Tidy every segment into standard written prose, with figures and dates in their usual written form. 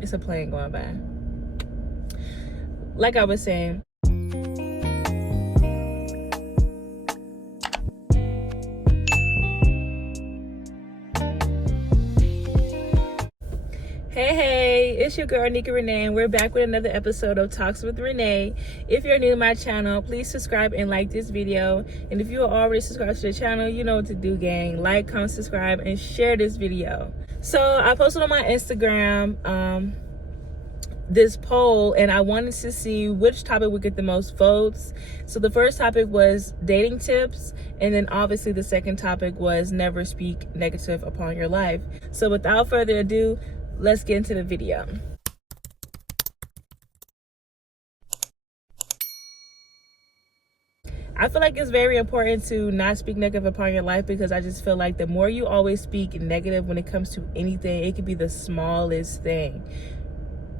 It's a plane going by. Like I was saying, hey, it's your girl Nika Renee, and we're back with another episode of Talks with Renee. If you're new to my channel, please subscribe and like this video. And if you are already subscribed to the channel, you know what to do, gang. Like, comment, subscribe, and share this video. So I posted on my Instagram this poll, and I wanted to see which topic would get the most votes. So the first topic was dating tips, and then obviously the second topic was never speak negative upon your life. So without further ado, let's get into the video. I feel like it's very important to not speak negative upon your life, because I just feel like the more you always speak negative when it comes to anything, it could be the smallest thing.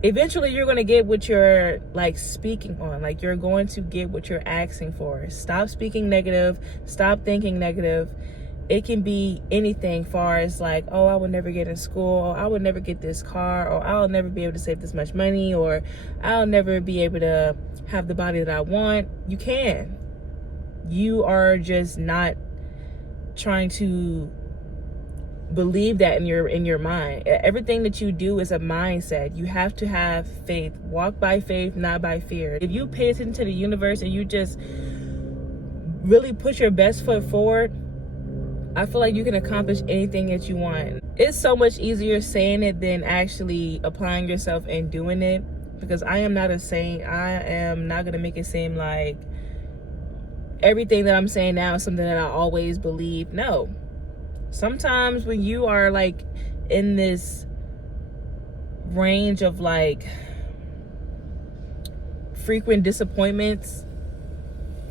Eventually you're going to get what you're speaking on. You're going to get what you're asking for. Stop speaking negative. Stop thinking negative. It can be anything, far as oh, I would never get in school, or I would never get this car, or I'll never be able to save this much money, or I'll never be able to have the body that I want. You can. You are just not trying to believe that in your mind. Everything that you do is a mindset. You have to have faith. Walk by faith, not by fear. If you pay attention to the universe and you just really put your best foot forward, I feel like you can accomplish anything that you want. It's so much easier saying it than actually applying yourself and doing it, because I am not a saint. I am not gonna make it seem like everything that I'm saying now is something that I always believe. No. Sometimes when you are in this range of frequent disappointments,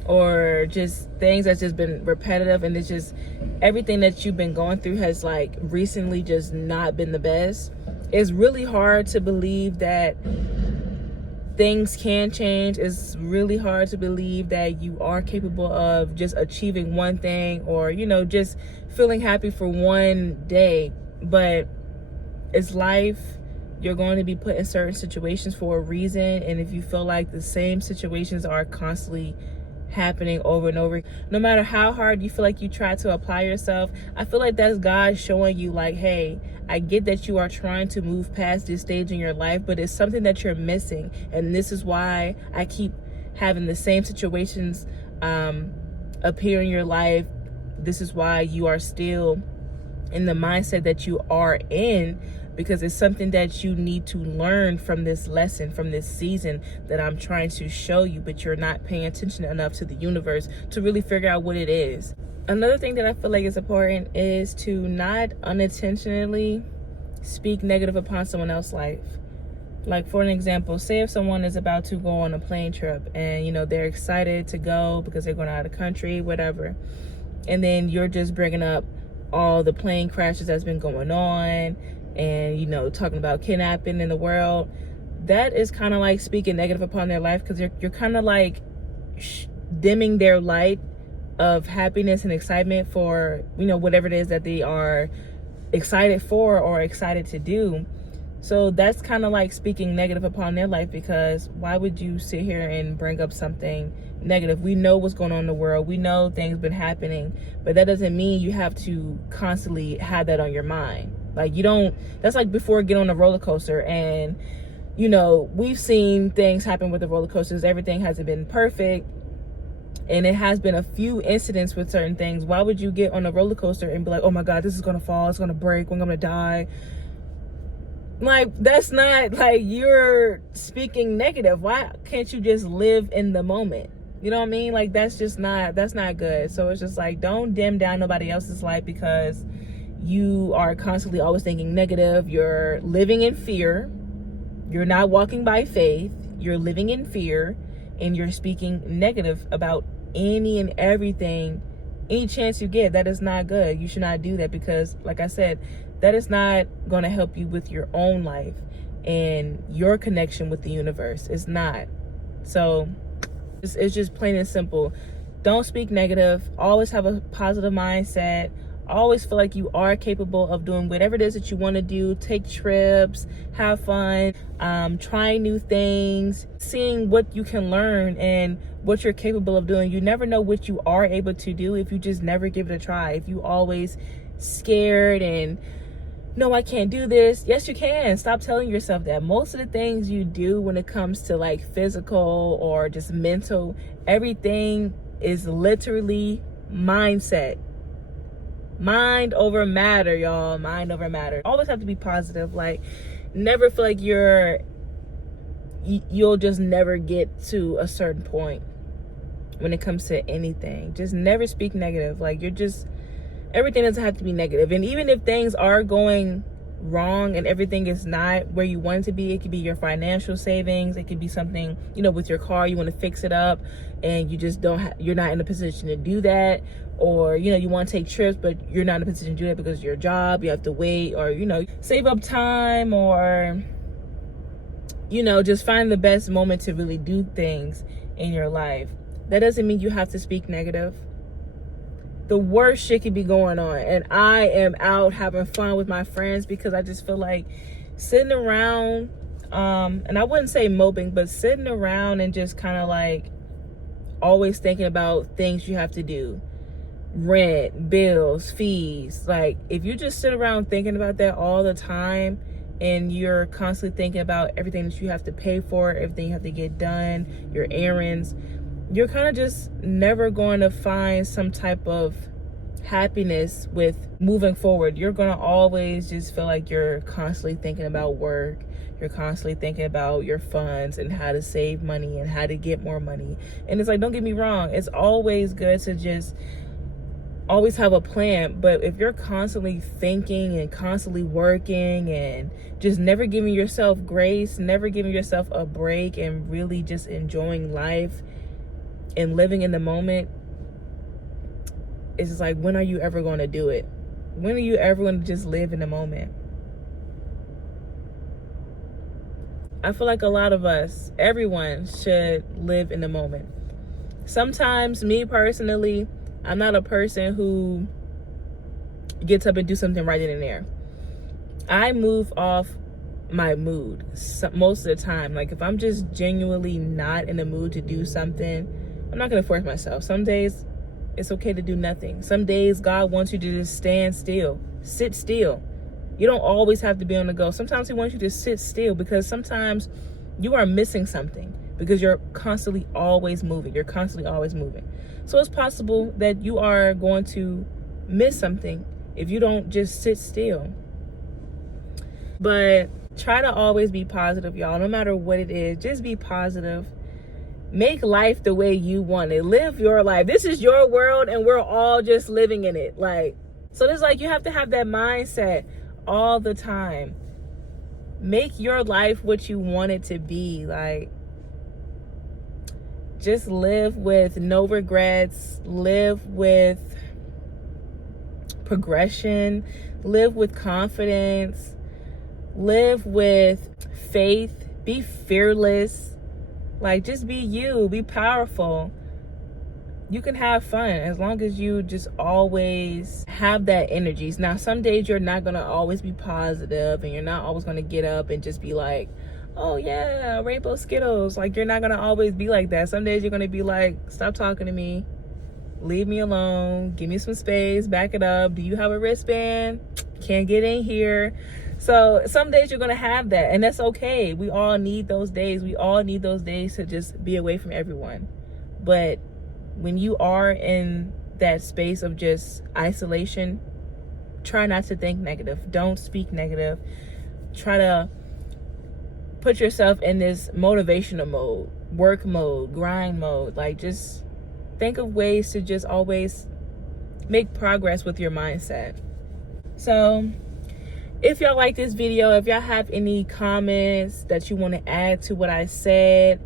or just things that's just been repetitive, and it's just everything that you've been going through has recently just not been the best, it's really hard to believe that things can change. It's really hard to believe that you are capable of just achieving one thing, or just feeling happy for one day. But it's life. You're going to be put in certain situations for a reason, and if you feel like the same situations are constantly happening over and over, no matter how hard you feel like you try to apply yourself, I feel like that's God showing you hey, I get that you are trying to move past this stage in your life, but it's something that you're missing, and this is why I keep having the same situations appear in your life. This is why you are still in the mindset that you are in, because it's something that you need to learn from this lesson, from this season that I'm trying to show you, but you're not paying attention enough to the universe to really figure out what it is. Another thing that I feel like is important is to not unintentionally speak negative upon someone else's life. For an example, say if someone is about to go on a plane trip, and they're excited to go because they're going out of the country, whatever, and then you're just bringing up all the plane crashes that's been going on, and talking about kidnapping in the world. That is kind of speaking negative upon their life, because you're kind of dimming their light of happiness and excitement for whatever it is that they are excited for or excited to do. So that's kind of speaking negative upon their life, because why would you sit here and bring up something negative? We know what's going on in the world. We know things been happening, but that doesn't mean you have to constantly have that on your mind. You don't, that's before getting on a roller coaster, and we've seen things happen with the roller coasters. Everything hasn't been perfect, and it has been a few incidents with certain things. Why would you get on a roller coaster and be like, oh my God, this is gonna fall, it's gonna break, I'm gonna die? That's not you're speaking negative. Why can't you just live in the moment? You know what I mean? That's not good. So it's just don't dim down nobody else's life because you are constantly always thinking negative. You're living in fear. You're not walking by faith. You're living in fear, and you're speaking negative about any and everything, any chance you get. That is not good. You should not do that, because like I said, that is not going to help you with your own life and your connection with the universe. It's not. So it's just plain and simple. Don't speak negative. Always have a positive mindset. always feel like you are capable of doing whatever it is that you want to do. Take trips, have fun, trying new things, seeing what you can learn and what you're capable of doing. You never know what you are able to do if you just never give it a try. If you always scared and no, I can't do this. Yes, you can. Stop telling yourself that. Most of the things you do when it comes to like physical or just mental, everything is literally mindset. Mind over matter, y'all. Mind over matter. Always have to be positive. Like, never feel like you'll just never get to a certain point when it comes to anything. Just never speak negative. Like, everything doesn't have to be negative. And even if things are going wrong and everything is not where you want it to be, it could be your financial savings, it could be something, with your car, you want to fix it up and you just you're not in a position to do that, or you want to take trips but you're not in a position to do that because of your job, you have to wait, or save up time, or just find the best moment to really do things in your life. That doesn't mean you have to speak negative. The worst shit could be going on and I am out having fun with my friends, because I just feel like sitting around, and I wouldn't say moping, but sitting around and just kind of like always thinking about things you have to do, rent, bills, fees. Like, if you just sit around thinking about that all the time and you're constantly thinking about everything that you have to pay for, everything you have to get done, your errands, you're kind of just never going to find some type of happiness with moving forward. You're going to always just feel like you're constantly thinking about work. You're constantly thinking about your funds and how to save money and how to get more money. And it's like, don't get me wrong, it's always good to just always have a plan. But if you're constantly thinking and constantly working and just never giving yourself grace, never giving yourself a break and really just enjoying life and living in the moment, it's just like, when are you ever going to do it? When are you ever going to just live in the moment? I feel like a lot of us, everyone should live in the moment. Sometimes, me personally, I'm not a person who gets up and do something right in and there. I move off my mood most of the time. Like, if I'm just genuinely not in the mood to do something, I'm not going to force myself. Some days it's okay to do nothing. Some days God wants you to just stand still, sit still. You don't always have to be on the go. Sometimes he wants you to sit still, because sometimes you are missing something because you're constantly always moving. You're constantly always moving. So it's possible that you are going to miss something if you don't just sit still. But try to always be positive, y'all. No matter what it is, just be positive. Make life the way you want it. Live your life. This is your world and we're all just living in it. So there's you have to have that mindset all the time. Make your life what you want it to be. Just live with no regrets. Live with progression. Live with confidence. Live with faith. Be fearless. Just be you. Be powerful. You can have fun as long as you just always have that energy. Now, some days you're not going to always be positive and you're not always going to get up and just be like, oh yeah, rainbow Skittles. You're not going to always be like that. Some days you're going to be like, stop talking to me. Leave me alone. Give me some space. Back it up. Do you have a wristband? Can't get in here. So some days you're going to have that, and that's okay. We all need those days. We all need those days to just be away from everyone. But when you are in that space of just isolation, try not to think negative. Don't speak negative. Try to put yourself in this motivational mode, work mode, grind mode. Just think of ways to just always make progress with your mindset. So if y'all like this video, if y'all have any comments that you want to add to what I said,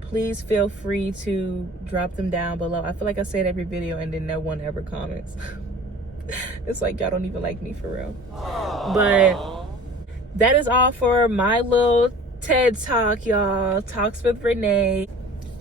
please feel free to drop them down below. I feel like I say it every video and then no one ever comments. It's like y'all don't even like me for real. But that is all for my little TED Talk, y'all. Talks with Renee.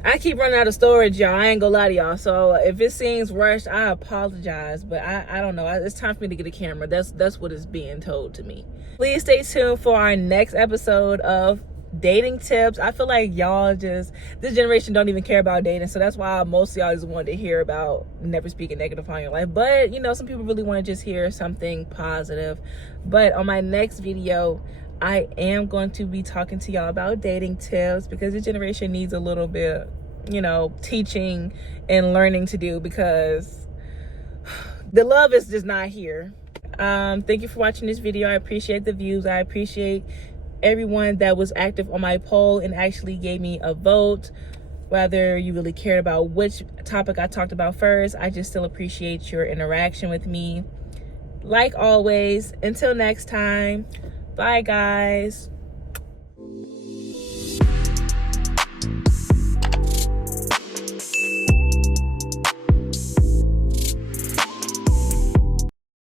I keep running out of storage, y'all. I ain't gonna lie to y'all. So if it seems rushed, I apologize. But I don't know. It's time for me to get a camera. That's what is being told to me. Please stay tuned for our next episode of dating tips. I feel like y'all this generation don't even care about dating, so that's why most of y'all just wanted to hear about never speaking negative on your life. But you know, some people really want to just hear something positive. But on my next video, I am going to be talking to y'all about dating tips, because this generation needs a little bit, you know, teaching and learning to do, because the love is just not here. Thank you for watching this video. I appreciate the views. I appreciate everyone that was active on my poll and actually gave me a vote, whether you really cared about which topic I talked about first. I just still appreciate your interaction with me. Like always, until next time, bye guys.